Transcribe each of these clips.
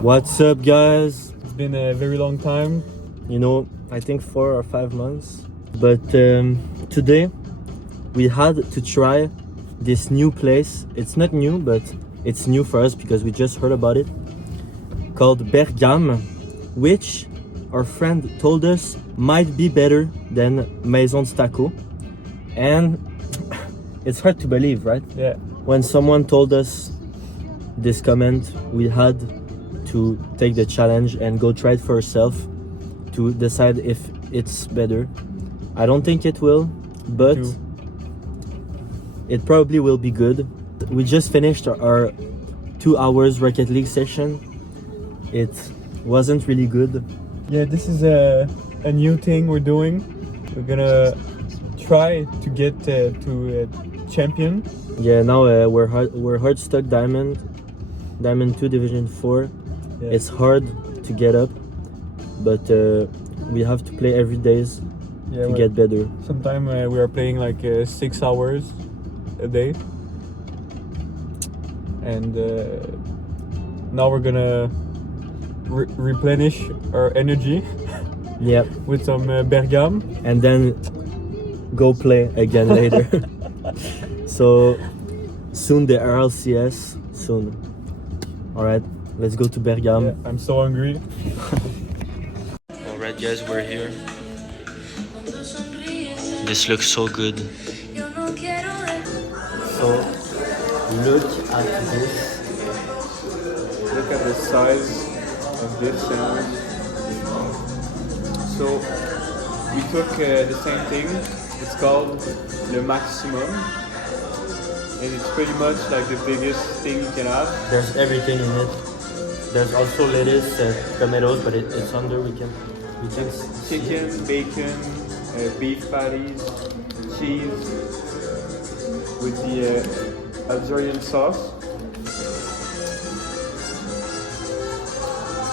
What's up, guys? It's been a very long time. You know, I think 4 or 5 months. But today we had to try this new place. It's not new, but it's new for us because we just heard about it. Called Bergham, which our friend told us might be better than Maison du Tacos. And it's hard to believe, right? Yeah. When someone told us this comment, we had to take the challenge and go try it for ourselves to decide if it's better. I don't think it will, but it probably will be good. We just finished our 2 hours Rocket League session. It wasn't really good. Yeah, this is a new thing we're doing. We're gonna try to get to a champion. Yeah, now we're hard stuck Diamond 2 Division 4. Yeah. It's hard to get up, but we have to play every day to get better. Sometimes we are playing like 6 hours a day, and now we're gonna replenish our energy. Yep. With some Bergham, and then go play again later. So soon the RLCS soon. All right, let's go to Bergham. Yeah, I'm so hungry. All right, guys, we're here. This looks so good. So look at this. Look at the size of this sandwich. So we took the same thing. It's called Le Maximum, and it's pretty much like the biggest thing you can have. There's everything in it. There's also lettuce, tomatoes, but it's under. We can chicken, bacon, beef patties, cheese with the Algerian sauce.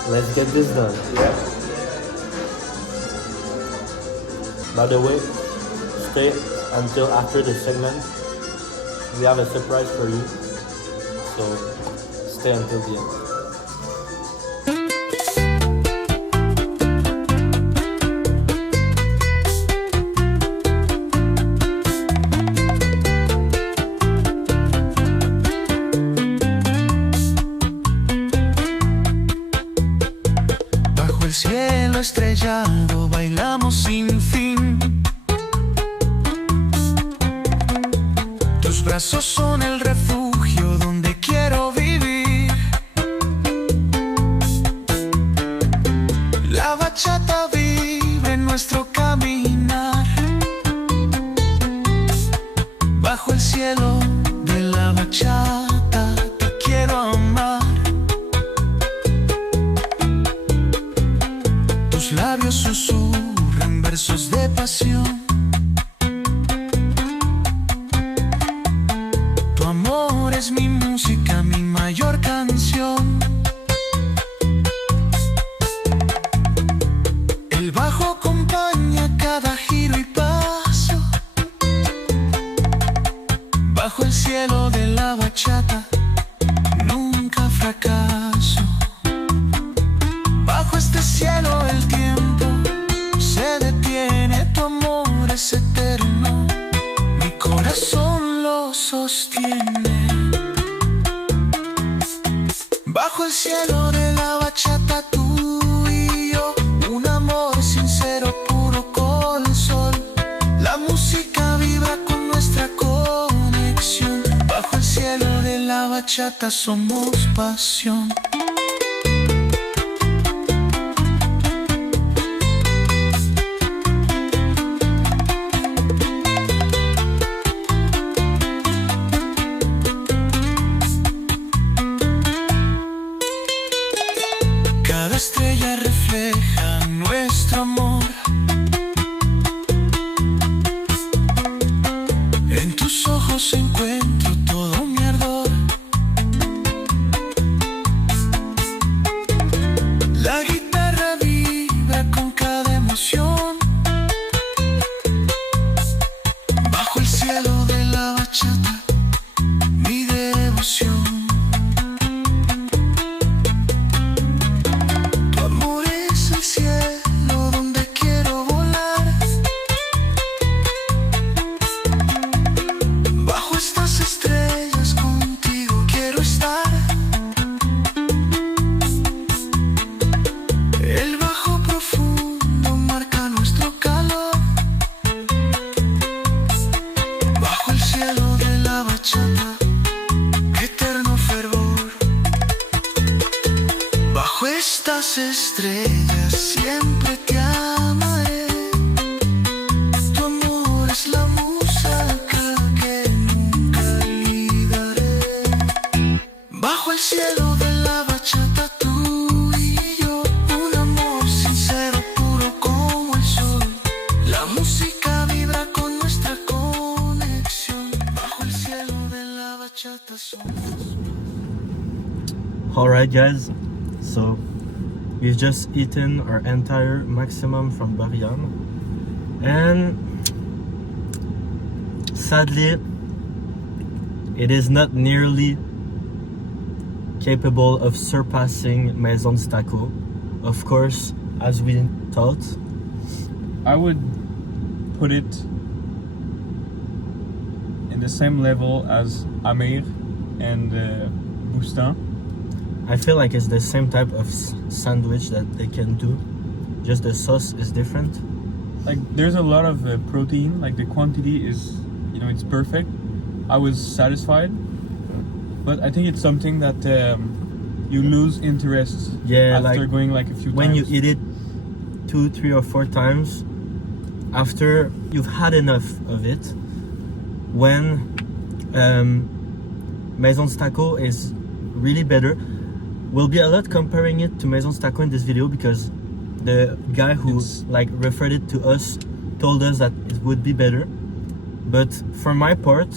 Let's get this done. Yeah. By the way, stay until after the segment. We have a surprise for you. So stay until the end. Bajo el cielo estrellado bailamos sin fin. Tus brazos son el refugio donde quiero vivir. La bachata vive en nuestro caminar. Bajo el cielo de la bachata te quiero amar. Tus labios susurran versos de pasión. Tu amor es mi música, mi mayor canción. El bajo acompaña cada giro y paso. Bajo el cielo de la bachata nunca fracaso. Bajo este cielo el tiempo se detiene, tu amor es eterno, mi corazón lo sostiene. Bajo el cielo de la bachata tú y yo, un amor sincero, puro con el sol. La música vibra con nuestra conexión. Bajo el cielo de la bachata somos pasión. Cada estrella refleja nuestro amor. En tus ojos encuentro todo mi ardor. La guitarra vibra con cada emoción. Bajo el cielo de la bachata, mi devoción. las estrellas, siempre te amaré. Tu amor es la música que nunca olvidaré. Bajo el cielo de la bachata tú y yo, un amor sincero, puro como el sol. La música vibra con nuestra conexión. Bajo el cielo de la bachata somos. Alright guys, so we've just eaten our entire maximum from Bergham, and sadly it is not nearly capable of surpassing Maison du Tacos, of course, as we thought. I would put it in the same level as Amir and Boustin. I feel like it's the same type of sandwich that they can do, just the sauce is different. Like there's a lot of protein, like the quantity is, you know, it's perfect. I was satisfied, but I think it's something that you lose interest Yeah, after like going like a few when times. you eat it 2, 3 or 4 times, after you've had enough of it, when Maison du Tacos is really better. We'll be a lot comparing it to Maison du Tacos in this video because the guy who referred it to us told us that it would be better. But for my part,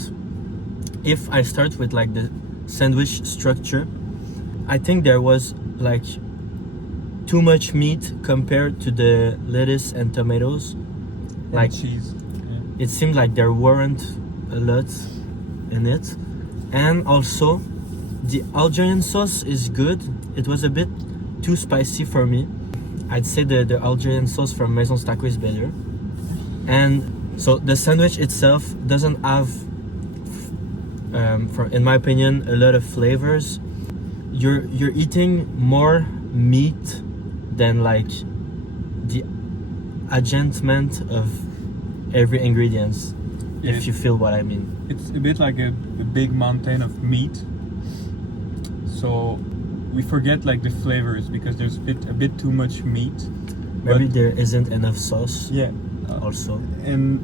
if I start with like the sandwich structure, I think there was like too much meat compared to the lettuce and tomatoes. And cheese. Yeah. It seemed like there weren't a lot in it. And also the Algerian sauce is good. It was a bit too spicy for me. I'd say the Algerian sauce from Maison du Tacos is better. And so the sandwich itself doesn't have, in my opinion, a lot of flavors. You're eating more meat than like the adjustment of every ingredients, Yeah. if you feel what I mean. It's a bit like a big mountain of meat. So we forget like the flavors because there's a bit too much meat. Maybe But- there isn't enough sauce Yeah. also. And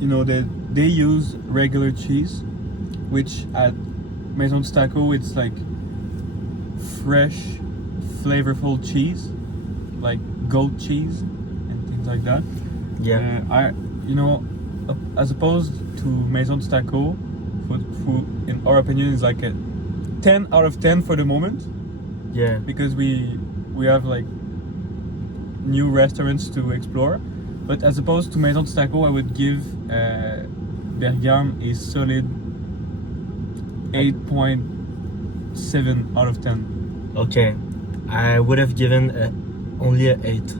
you know they use regular cheese, which at Maison du Tacos it's like fresh, flavorful cheese, like goat cheese and things like that. Yeah. As opposed to Maison du Tacos, food in our opinion is like a 10 out of 10 for the moment, Yeah. because we have like new restaurants to explore. But as opposed to Maison du Tacos, I would give Bergham a solid 8.7 out of 10. Okay. I would have given only an 8.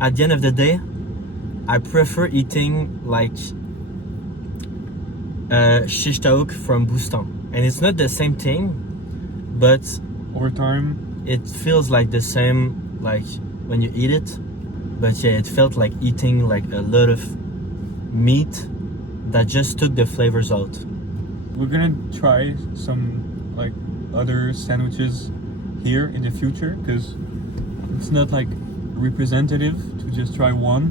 At the end of the day, I prefer eating like shish taouk from Boustin. And it's not the same thing, but Over time, it feels like the same like when you eat it. But yeah, it felt like eating like a lot of meat that just took the flavors out. we're gonna try some like other sandwiches here in the future, because it's not like representative to just try one.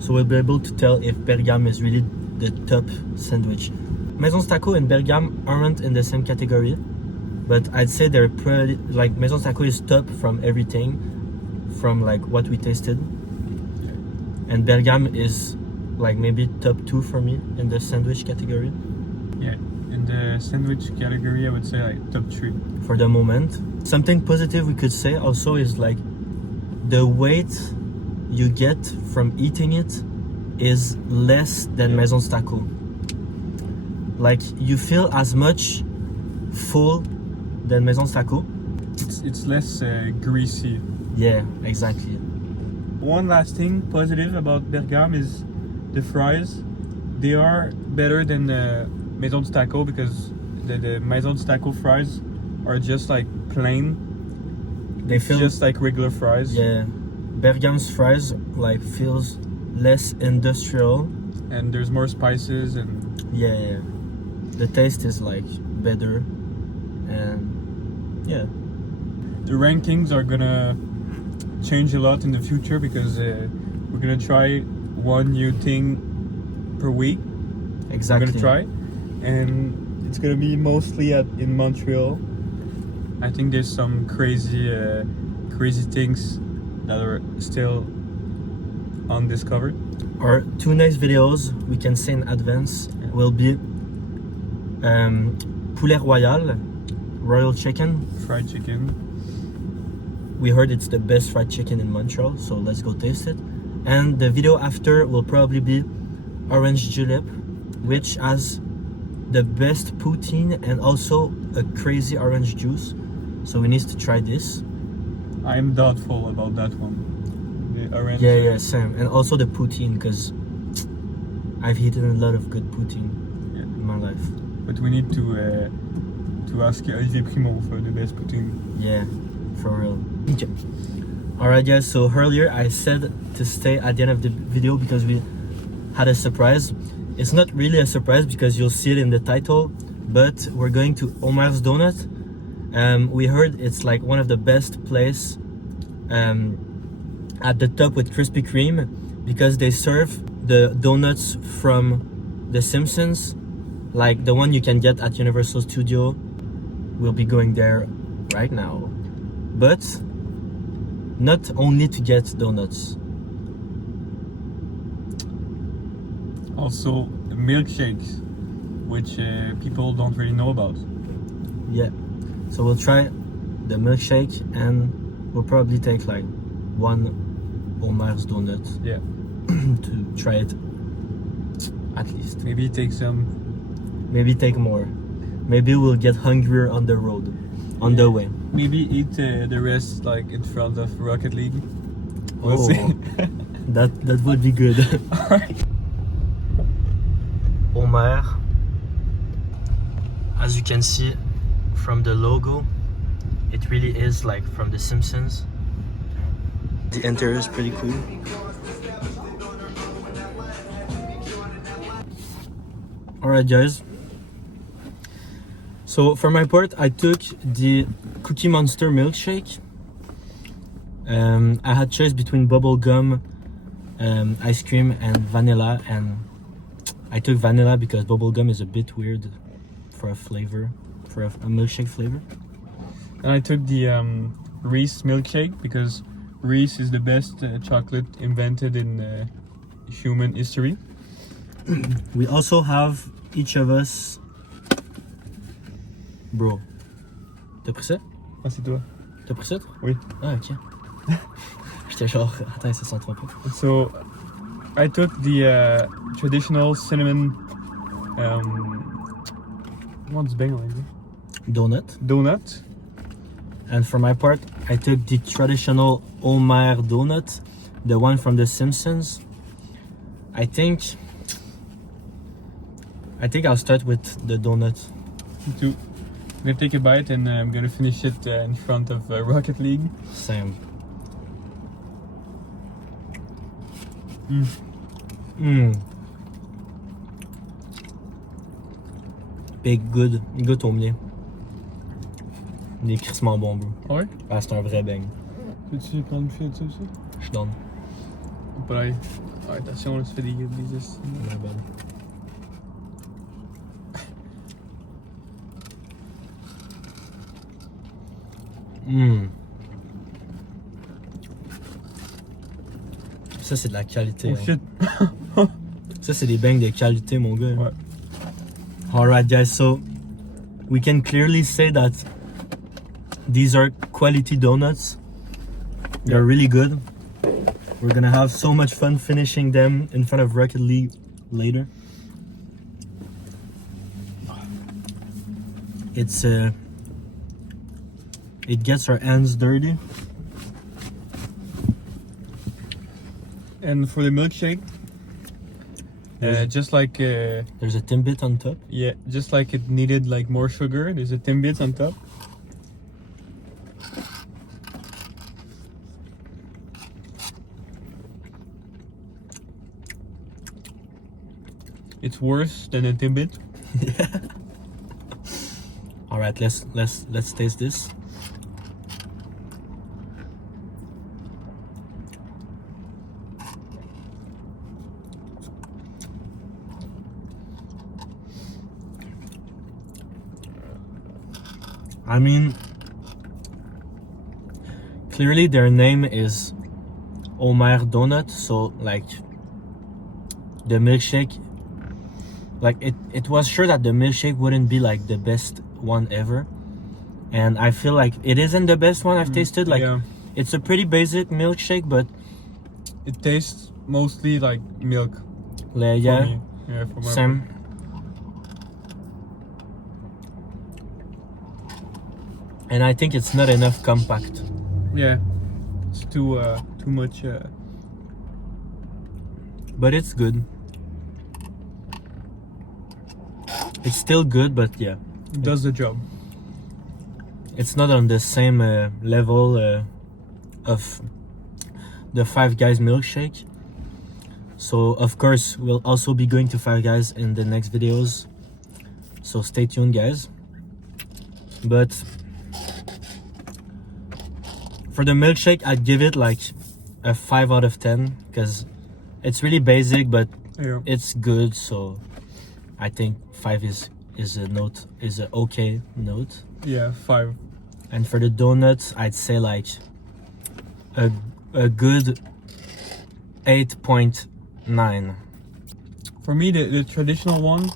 So we'll be able to tell if Bergham is really the top sandwich. Maison du Tacos and Bergham aren't in the same category, but I'd say they're pretty, like Maison du Tacos is top from everything, from like what we tasted. And Bergham is like maybe top 2 for me in the sandwich category Yeah, in the sandwich category, I would say like top 3. for the moment. Something positive we could say also is like the weight you get from eating it is less than Maison du Tacos. Like you feel as much full than Maison du Tacos. It's less greasy. Yeah, exactly. One last thing positive about Bergham is the fries. They are better than Maison du Tacos, because the Maison du Tacos fries are just like plain. They feel Just like regular fries. yeah. Bergham's fries like feels less industrial. And there's more spices and Yeah. The taste is like better, and yeah. the rankings are gonna change a lot in the future because we're gonna try one new thing per week. Exactly. We're gonna try, and it's gonna be mostly in Montreal. I think there's some crazy things that are still undiscovered. Our 2 next videos, we can say in advance, will be poulet royal chicken. Fried chicken. We heard it's the best fried chicken in Montreal, so let's go taste it. And the video after will probably be orange julep, which has the best poutine and also a crazy orange juice. So we need to try this. I'm doubtful about that one. The orange. Yeah, same. And also the poutine, because I've eaten a lot of good poutine in my life. But we need to ask Olivier Primont for the best poutine. Yeah, for real. Okay. Alright guys, so earlier I said to stay at the end of the video because we had a surprise. It's not really a surprise because you'll see it in the title, but we're going to Homer's Donut. We heard it's like one of the best place at the top with Krispy Kreme because they serve the donuts from The Simpsons, like the one you can get at Universal Studio. We'll be going there right now, but not only to get donuts. Also milkshakes, which people don't really know about. Yeah, so we'll try the milkshake and we'll probably take like one Homer's donut. Yeah. To try it at least. Maybe take some. Maybe take more. Maybe we'll get hungrier on the road, on the way. Maybe eat the rest like in front of Rocket League. We'll Oh, see. that would be good. Alright. Homer, as you can see from the logo, it really is like from The Simpsons. The interior is pretty cool. Alright guys, so for my part I took the Cookie Monster milkshake. I had choice between bubble gum, ice cream and vanilla, and I took vanilla because bubblegum is a bit weird for a flavor, for a milkshake flavor. And I took the Reese milkshake because Reese is the best chocolate invented in human history. We also have each of us. Bro, t'as pris ça? Ah, c'est toi. T'as pris ça? Oui. Ah, ok. J'étais genre, attends, ça sent trop pas. So I took the traditional cinnamon what's Bengal? Donut. And for my part, I took the traditional Homer donut, the one from The Simpsons. I think I'll start with the donut. Me too. I'm gonna take a bite and I'm gonna finish it in front of Rocket League. Same. Big good. Il goûte au mien. Il est crissement bon, bro. Ah ouais? Ah, c'est un vrai bang. Peux-tu prendre une fille de ça aussi? Je donne. Pareil. Ouais, attention, là, tu fais des Ouais, ben. Ça, c'est de la qualité. Oh shit. Ça, c'est des bangs de qualité, mon gars. Ouais. Alright, guys, so we can clearly say that these are quality donuts. They're really good. We're gonna have so much fun finishing them in front of Rocket League later. It gets our hands dirty. And for the milkshake, just like there's a Timbit on top. yeah, just like it needed like more sugar, there's a Timbits on top. It's worse than a Timbit. Yeah. All right, let's taste this. I mean, clearly their name is Homer Donut, so like the milkshake, like it was sure that the milkshake wouldn't be like the best one ever, and I feel like it isn't the best one I've tasted. Like yeah. it's a pretty basic milkshake, but It tastes mostly like milk. yeah, For me. Yeah, for my same. And I think it's not enough compact. Yeah, it's too much. But it's good. It's still good, but yeah, It does the job. it's not on the same level of the 5 Guys milkshake. So of course we'll also be going to 5 Guys in the next videos, so stay tuned, guys. But for the milkshake, I'd give it like a 5 out of 10 because it's really basic, but Yeah. it's good. So I think 5 is an okay note. Yeah, 5. And for the donuts, I'd say like a good 8.9. For me, the traditional one,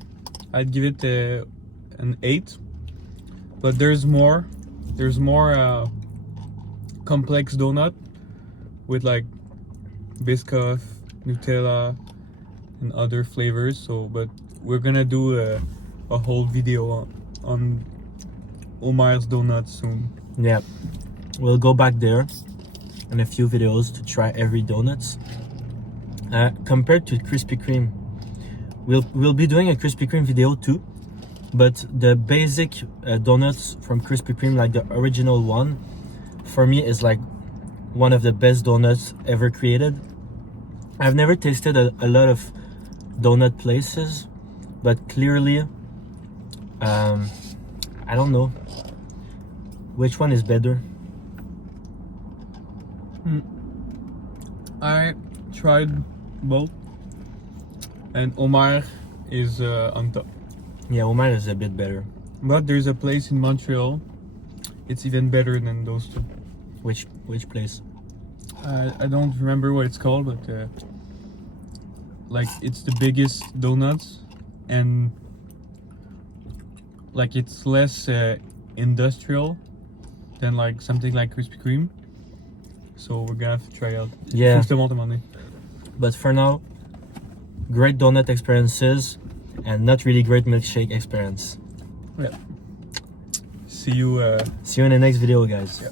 I'd give it an 8. But there's more. There's more complex donut with like Biscoff, Nutella, and other flavors. So, but we're gonna do a whole video on Homer's donuts soon. Yeah, we'll go back there in a few videos to try every donuts. Compared to Krispy Kreme, we'll be doing a Krispy Kreme video too, but the basic donuts from Krispy Kreme, like the original one, for me is like one of the best donuts ever created. I've never tasted a lot of donut places, but clearly I don't know which one is better. I tried both, and Homer is on top. Yeah, Homer is a bit better. But there's a place in Montreal, it's even better than those two. Which place? I don't remember what it's called, but like it's the biggest donuts, and like it's less industrial than like something like Krispy Kreme. So we're gonna have to try out. Yeah. Justement demandé. But for now, great donut experiences and not really great milkshake experience. Yeah. See you. See you in the next video, guys. Yeah.